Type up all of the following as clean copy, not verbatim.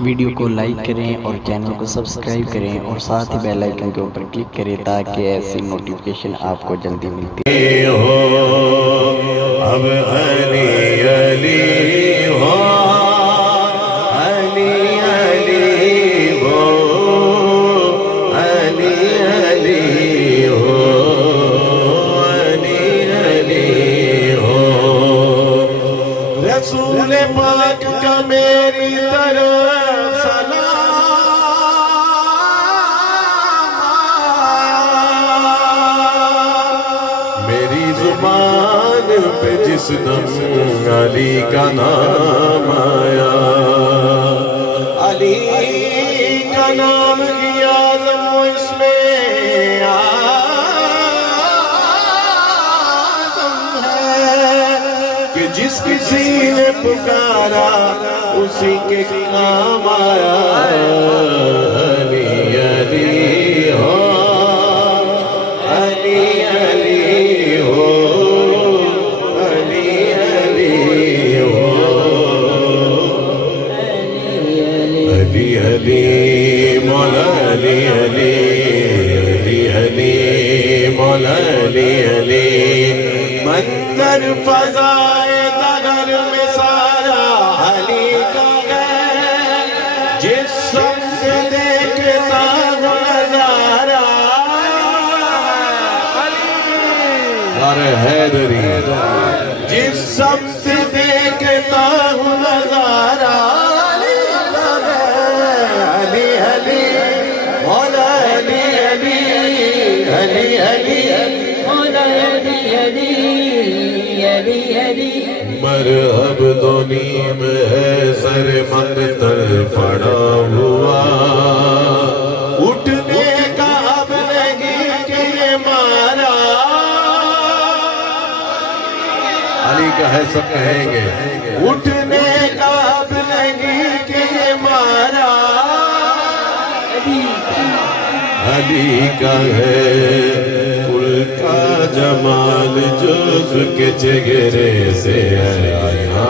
video کو like کریں اور چینل کو سبسکرائب کریں اور ساتھ ہی بیل آئیکن کے اوپر کلک کریں تاکہ ایسی نوٹیفیکیشن آپ کو جلدی ملتی ہو اب علی علی ہو علی علی ہو علی علی ہو علی علی ہو رسول پاک کا میری طرف سلام میری زبان پہ جس دم علی کا نام آیا علی کا نام کی اعظم و اس میں اعظم ہے کہ جس کسی نے پکارا اسی کے کام آیا علی علی ہو علی علی ہو علی علی ہو علی علی مولا علی علی علی علی مولا علی علی منظر فضائے دگر میں سارا علی کا ہے جس سمت دیکھتا ہوں نظارہ یار حیدری جس سمت دیکھتا ہوں نظارہ علی کا ہے علی علی مولا علی علی علی علی مولا علی علی علی علی مرحب دو نیم ہے سر مقتل پڑا ہوا اٹھنے کا اب نہیں کہ مارا علی کا ہے سب کہیں گے اٹھنے کا اب نہیں کہ مارا علی کا ہے کل کا جمال جز کے چہرے سے آیا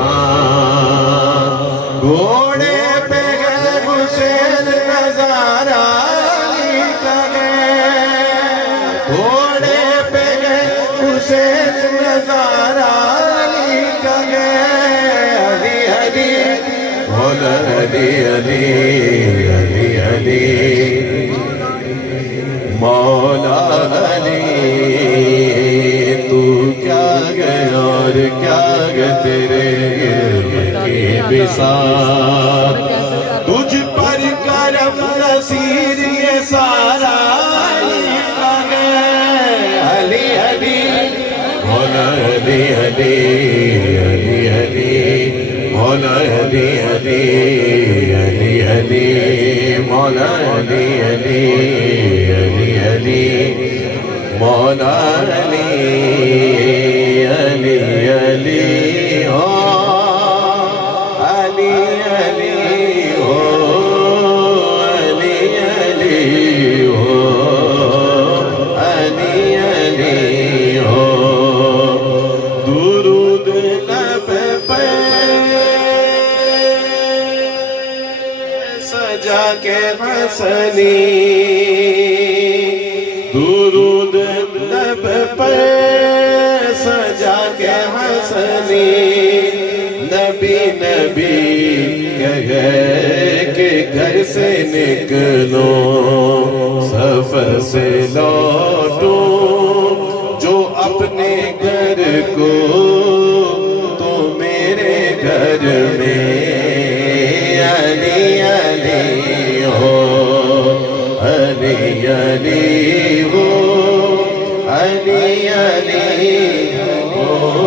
گھوڑے پہ گئے حسین نظارہ علی کا ہے گھوڑے پہ گئے حسین نظارہ علی کا ہے علی علی مولا علی علی علی علی مولا علی تو کیا گئے اور کیا گئے تیرے علم کی بساط تجھ پر کرم نصیر یہ سارا علی کا ہے علی علی مولا علی علی علی علی مولا علی علی علی علی مولا علی علی علی علی مولا علی علی علی ہو علی علی ہو علی علی ہو علی علی ہو درود لب پہ سجا کے حسنی درود لب پہ سجا کے حسنی نبی نبی کہے کہ گھر سے نکلو سفر سے لوٹو جو اپنے گھر کو تو میرے گھر میں علی علی ہو علی علی ہو علی علی ہو